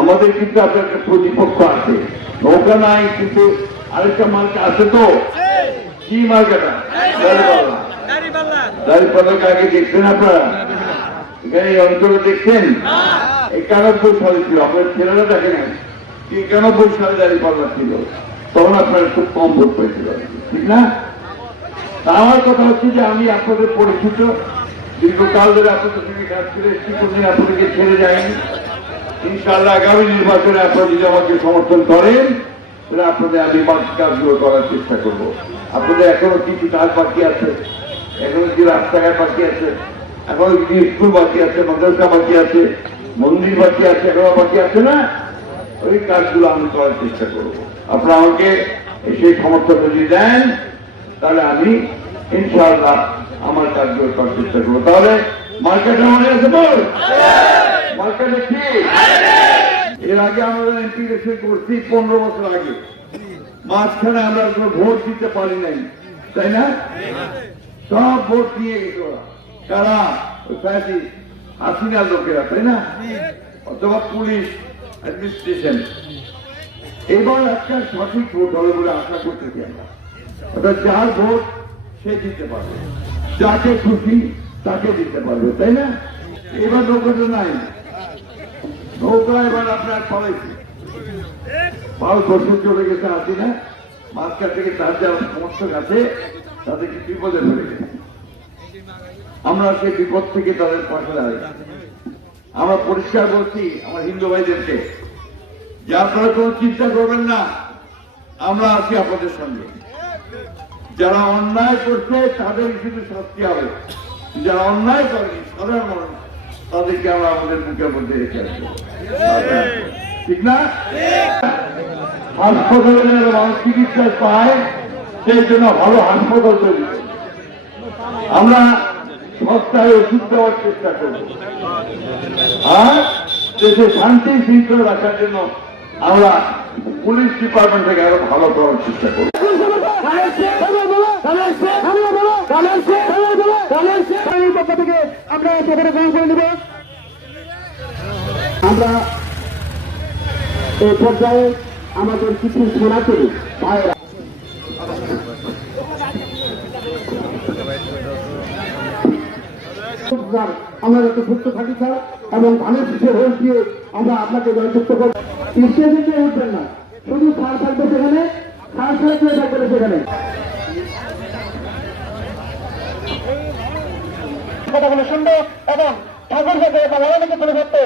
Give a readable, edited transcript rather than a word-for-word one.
আমাদের কিন্তু আপনার একটা প্রতিপক্ষ আছে, নৌকা নাই কিন্তু আরেকটা মার্কা আছে। তো কি মার্কাটা? দাঁড়িপাল্লাকে আগে দেখছেন আপনারা? এখানে এই অঞ্চলে দেখছেন? 91 সালে ছিল, আপনার ছেলেরা দেখে নাই। 91 সালে দাঁড়িপাল্লা ছিল, তখন আপনারা খুব কম ভোট পেয়েছিল, ঠিক না? আমার কথা হচ্ছে যে আমি আপনাদের পরিচিত, দীর্ঘকাল ধরে আপনাদের সঙ্গে কাজ করে এসেছি, কোনদিন আপনাদেরকে ছেড়ে যায়নি। ইনশাআল্লাহ আগামী নির্বাচনে আপনারা যদি আমাকে সমর্থন করেন তাহলে আপনাদের আমি বাকি কাজগুলো করার চেষ্টা করব। আপনাদের এখনো কিছু কাজ বাকি আছে, এখনো কিছু রাস্তাঘাট বাকি আছে, এখনো কিছু স্কুল বাকি আছে, মাদ্রাসা বাকি আছে, মন্দির বাকি আছে, এখনো বাকি আছে না? ওই কাজগুলো আমি করার চেষ্টা করব। আপনারা আমাকে সেই সমর্থন যদি দেন তাহলে আমি ইনশাআল্লাহ আমার কাজগুলো করার চেষ্টা করবো। তাহলে মার্কেটে মনে আছে তো? মার্কেটে কি এর আগে আমরা এমপি ইলেকশন করছি 15 বছর আগে, মাঝখানে আমরা কোনো ভোট দিতে পারি নাই, তাই না? সব ভোট নিয়ে গেছে ওরা, কারা? হাসিনার লোকেরা, তাই না? অথবা পুলিশ অ্যাডমিনিস্ট্রেশন। এবার একটা সঠিক ভোট হবে বলে আশা করতেছি আমরা। অর্থাৎ যার ভোট সে দিতে পারবে, যাকে খুশি তাকে দিতে পারবে, তাই না? এবার নৌকাটা নাই, নৌকা এবার আপনার পালাইছে, পাল বছর চলে গেছে। আসি না মাঝখান থেকে তার যারা সমর্থক আছে তাদেরকে বিপদে ফেলে গেছে। আমরা সেই বিপদ থেকে তাদের পাশে দাঁড়াই। আমরা পরিষ্কার বলছি আমার হিন্দু ভাইদেরকে যে আপনারা কোনো চিন্তা করবেন না, আমরা আছি আপনাদের সঙ্গে। যারা অন্যায় করছে তাদের শুধু শাস্তি হবে, যারা অন্যায় করেনি সাধারণ মানুষ তাদেরকে আমরা আমাদের মুখের মধ্যে রেখে আসবো, ঠিক না? হাসপাতালে যেন মানুষ চিকিৎসা পায় সেই জন্য ভালো হাসপাতাল তৈরি করব। আমরা সপ্তাহে ওষুধ দেওয়ার চেষ্টা করব, আর দেশে শান্তি শৃঙ্খলা রাখার জন্য আমরা পুলিশ ডিপার্টমেন্ট থেকে আরো ভালো করার চেষ্টা করব। আমরা সেখানে গ্রহণ করে নেব। আমরা এই পর্যায়ে আমাদের কিছু সনাতনী ভাইয়েরা আমরা যাতে সুস্থ থাকি স্যার, এবং ধানের শীষে ভোট দিয়ে আমরা আপনাকে জয়যুক্ত করব। স্টেজে উঠবেন না, শুধু সার থাকবে সেখানে, সার সারা কেউ থাকবে সেখানে। কথাগুলো শুনবো এবং ঠাকুর ভালো থেকে তুলে ধরতে